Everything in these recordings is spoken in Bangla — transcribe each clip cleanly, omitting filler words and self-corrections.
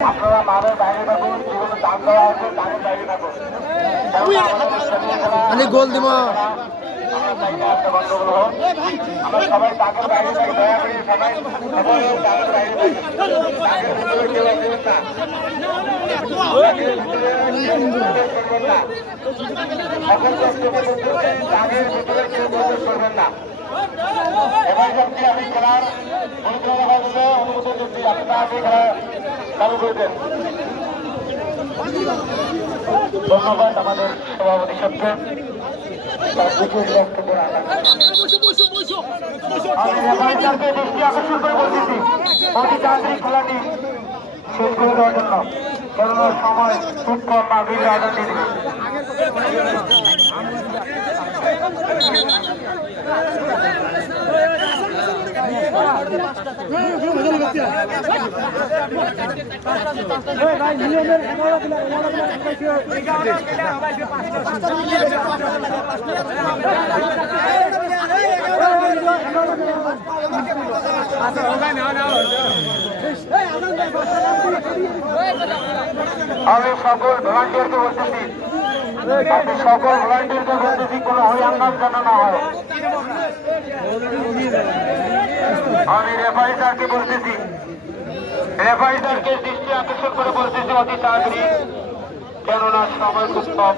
আপনারা মাঠের বাইরে থাকুন, যেগুলো দাম দেওয়া আছে তাদের বাইরে থাকুন। আমি গোল দিব। আমরা সবাই দাগের বাইরে থাকি, দয়া করে সবাই সবাই দাগের বাইরে থাকি। দাগের ভিতরে কেউ আসবেন না, দাগের ভিতরে করবেন না। সকল বক্তব্য দাগের ভিতরে কেউ প্রবেশ করবেন না। এবার সবটি আমি খেলার পরিচালনা করতে অনুমতি দিচ্ছি, আপনারা আগে খেলা চালু করে দেন। ধন্যবাদ আমাদের সভাপতি সাহেবকে। আমি রেফারিদেরকে দৃষ্টি আকর্ষণ করে বলতেছি, অতি তাড়াতাড়ি খেলাটি শেষ করে দেওয়ার জন্য, কেননা সময় খুব কম, মাগরিব আজান দিয়ে দিবে। আমি সকল ভলান্টিয়ারকে বলতেছি, কোনো হরিয়াঙ্গাম যেন না হয়। আমি রেফারি স্যারকে বলতেছি, রেফারি স্যারকে দৃষ্টি আকর্ষণ করে বলতেছি অতি তাড়াতাড়ি, কেননা সময় খুব কম।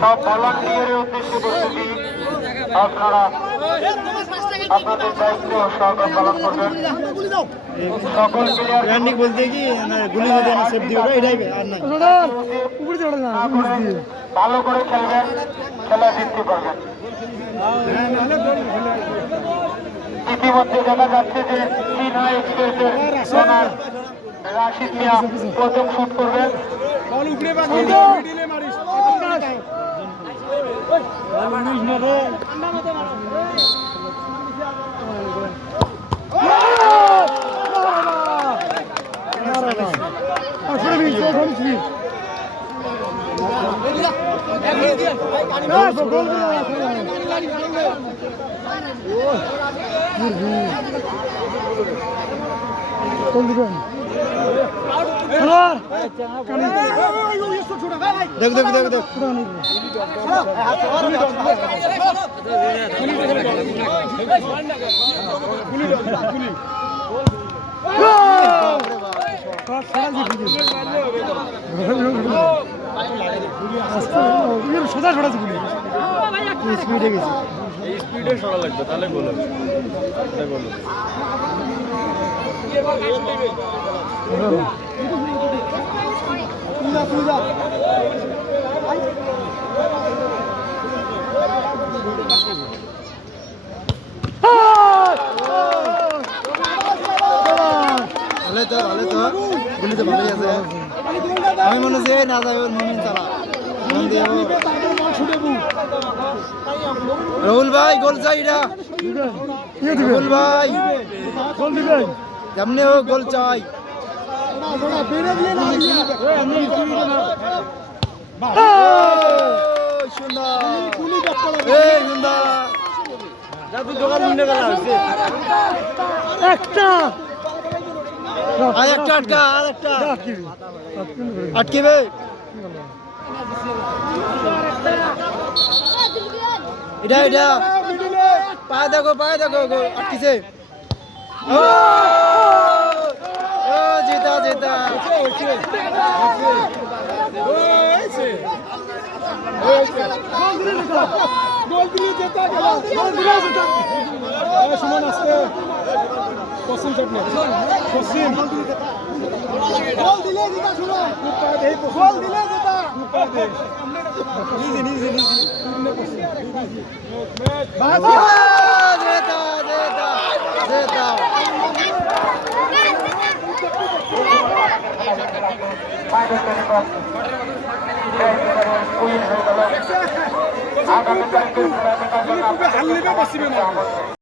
সব ভলান্টিয়ারের উদ্দেশ্যে বলতেছি, আপনারা আপনাদের দায়িত্ব সহকারে পালন করবেন। সকল প্লেয়ার বলতে কি গুলি সেফ দিও এটাই আর নাই ভালো করে খেলবেন, খেলা জিততে পারবেন। ইতিমধ্যে দেখা যাচ্ছে যে চীনা এক্সপ্রেসের ওনার রাশিদ মিয়া প্রথম শুট করবেন। দেখ দেখ দেখ দেখ সোজা ছড়াচ্ছে গুলি স্পিডে গেছে, স্পিডে সরা লাগবে, তাহলে গোল হবে। গুলিতে ভালোই আছে। আমি মনে হচ্ছে না যাবে মুমিন চালা রাহুল ভাই গোল চাই, রাহুল ভাই কেমনে ও গোল চাই। আটকিবে এটা এটা পায়ে দেখো আটকিছে। ও জেতা জেতা সুমন আসতে পশ্চিম চটনি পশ্চিম গোল দিলে যেটা শুনো গোল দিলে যেটা নিজে নিজে নিজে জেতা জেতা জেতা আগামী